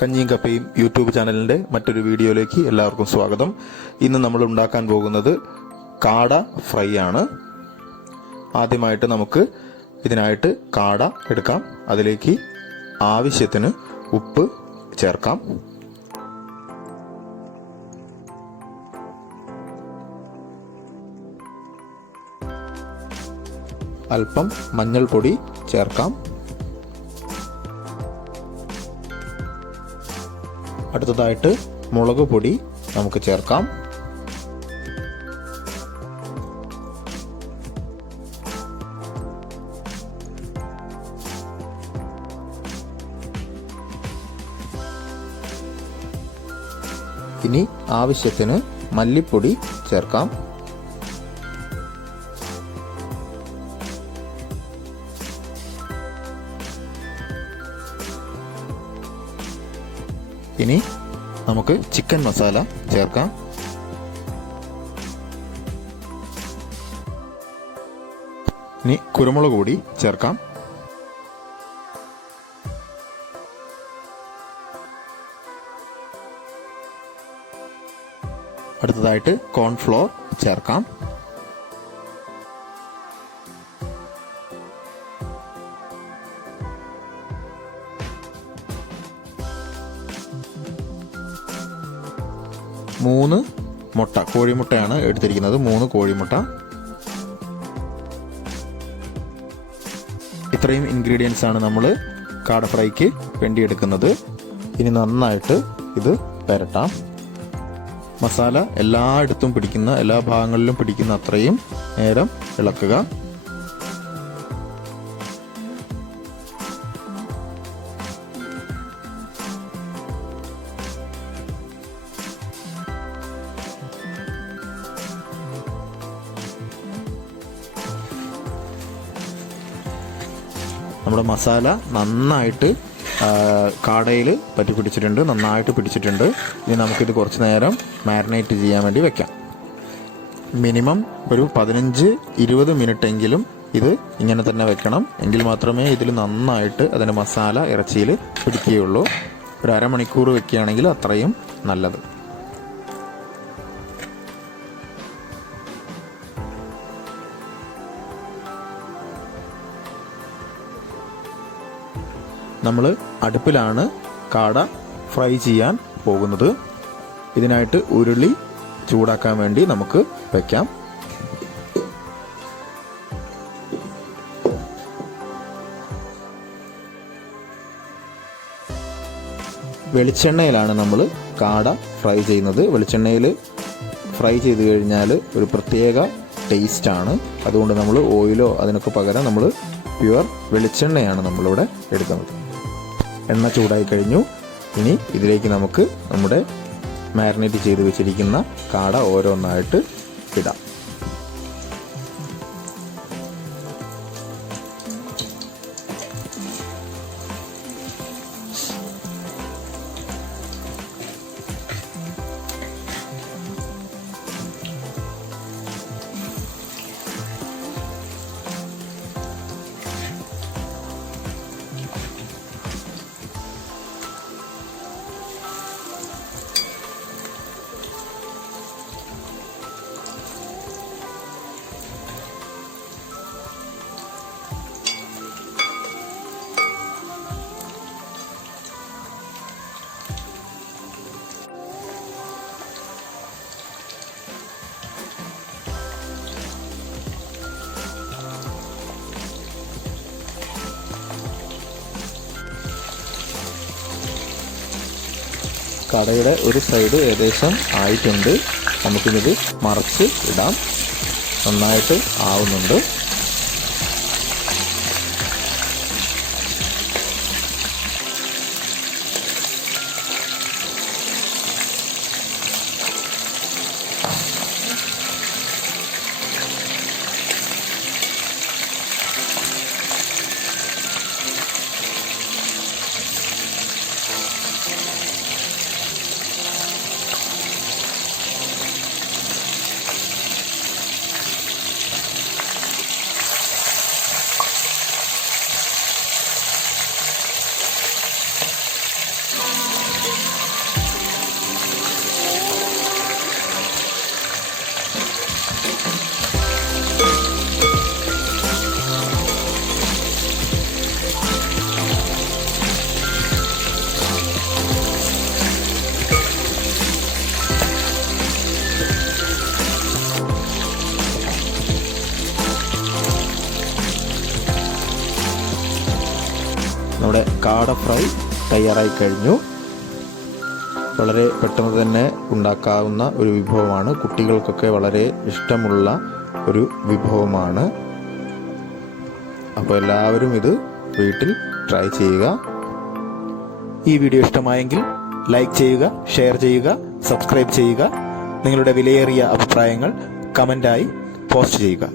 കഞ്ഞിയും കപ്പയും യൂട്യൂബ് ചാനലിൻ്റെ മറ്റൊരു വീഡിയോയിലേക്ക് എല്ലാവർക്കും സ്വാഗതം. ഇന്ന് നമ്മൾ ഉണ്ടാക്കാൻ പോകുന്നത് കാട ഫ്രൈ ആണ്. ആദ്യമായിട്ട് നമുക്ക് ഇതിനായിട്ട് കാട എടുക്കാം. അതിലേക്ക് ആവശ്യത്തിന് ഉപ്പ് ചേർക്കാം. അല്പം മഞ്ഞൾപ്പൊടി ചേർക്കാം. അടുത്തതായിട്ട് മുളക് പൊടി നമുക്ക് ചേർക്കാം. ഇനി ആവശ്യത്തിന് മല്ലിപ്പൊടി ചേർക്കാം. ഇനി നമുക്ക് ചിക്കൻ മസാല ചേർക്കാം. ഇനി കുരുമുളക് പൊടി ചേർക്കാം. അടുത്തതായിട്ട് കോൺഫ്ലോർ ചേർക്കാം. മൂന്ന് മുട്ട, കോഴിമുട്ടയാണ് എടുത്തിരിക്കുന്നത്. 3 കോഴിമുട്ട. ഇത്രയും ഇൻഗ്രീഡിയൻസ് ആണ് നമ്മൾ കാട ഫ്രൈക്ക് വേണ്ടി എടുക്കുന്നത്. ഇനി നന്നായിട്ട് ഇത് പുരട്ടാം. മസാല എല്ലായിടത്തും പിടിക്കുന്ന, എല്ലാ ഭാഗങ്ങളിലും പിടിക്കുന്ന അത്രയും നേരം ഇളക്കുക. നമ്മുടെ മസാല നന്നായിട്ട് കാടയിൽ പറ്റി പിടിച്ചിട്ടുണ്ട്, നന്നായിട്ട് പിടിച്ചിട്ടുണ്ട്. ഇനി നമുക്കിത് കുറച്ച് നേരം മാരിനേറ്റ് ചെയ്യാൻ വേണ്ടി വെക്കാം. മിനിമം ഒരു 15-20 മിനിറ്റ് എങ്കിലും ഇത് ഇങ്ങനെ തന്നെ വെക്കണം. എങ്കിൽ മാത്രമേ ഇതിൽ നന്നായിട്ട് അതിൻ്റെ മസാല ഇറച്ചിയിൽ പിടിക്കുകയുള്ളൂ. ഒരു അരമണിക്കൂർ വെക്കുകയാണെങ്കിൽ അത്രയും നല്ലത്. നമ്മൾ അടുപ്പിലാണ് കാട ഫ്രൈ ചെയ്യാൻ പോകുന്നത്. ഇതിനായിട്ട് ഉരുളി ചൂടാക്കാൻ വേണ്ടി നമുക്ക് വയ്ക്കാം. വെളിച്ചെണ്ണയിലാണ് നമ്മൾ കാട ഫ്രൈ ചെയ്യുന്നത്. വെളിച്ചെണ്ണയിൽ ഫ്രൈ ചെയ്ത് കഴിഞ്ഞാൽ ഒരു പ്രത്യേക ടേസ്റ്റാണ്. അതുകൊണ്ട് നമ്മൾ ഓയിലോ അതിനൊക്കെ പകരം നമ്മൾ പ്യുവർ വെളിച്ചെണ്ണയാണ് നമ്മളിവിടെ എടുക്കുന്നത്. എണ്ണ ചൂടായി കഴിഞ്ഞു. ഇനി ഇതിലേക്ക് നമുക്ക് നമ്മുടെ മാരിനേറ്റ് ചെയ്ത് വെച്ചിരിക്കുന്ന കാട ഓരോന്നായിട്ട് ഇടാം. കടയുടെ ഒരു സൈഡ് ഏകദേശം ആയിട്ടുണ്ട്. നമുക്കിത് മറച്ച് ഇടാം. നന്നായിട്ട് ആവുന്നുണ്ട്. കാട ഫ്രൈ തയ്യാറായി കഴിഞ്ഞു. വളരെ പെട്ടെന്ന് തന്നെ ഉണ്ടാക്കാവുന്ന ഒരു വിഭവമാണ്. കുട്ടികൾക്കൊക്കെ വളരെ ഇഷ്ടമുള്ള ഒരു വിഭവമാണ്. അപ്പോൾ എല്ലാവരും ഇത് വീട്ടിൽ ട്രൈ ചെയ്യുക. ഈ വീഡിയോ ഇഷ്ടമായെങ്കിൽ ലൈക്ക് ചെയ്യുക, ഷെയർ ചെയ്യുക, സബ്സ്ക്രൈബ് ചെയ്യുക. നിങ്ങളുടെ വിലയേറിയ അഭിപ്രായങ്ങൾ കമൻ്റായി പോസ്റ്റ് ചെയ്യുക.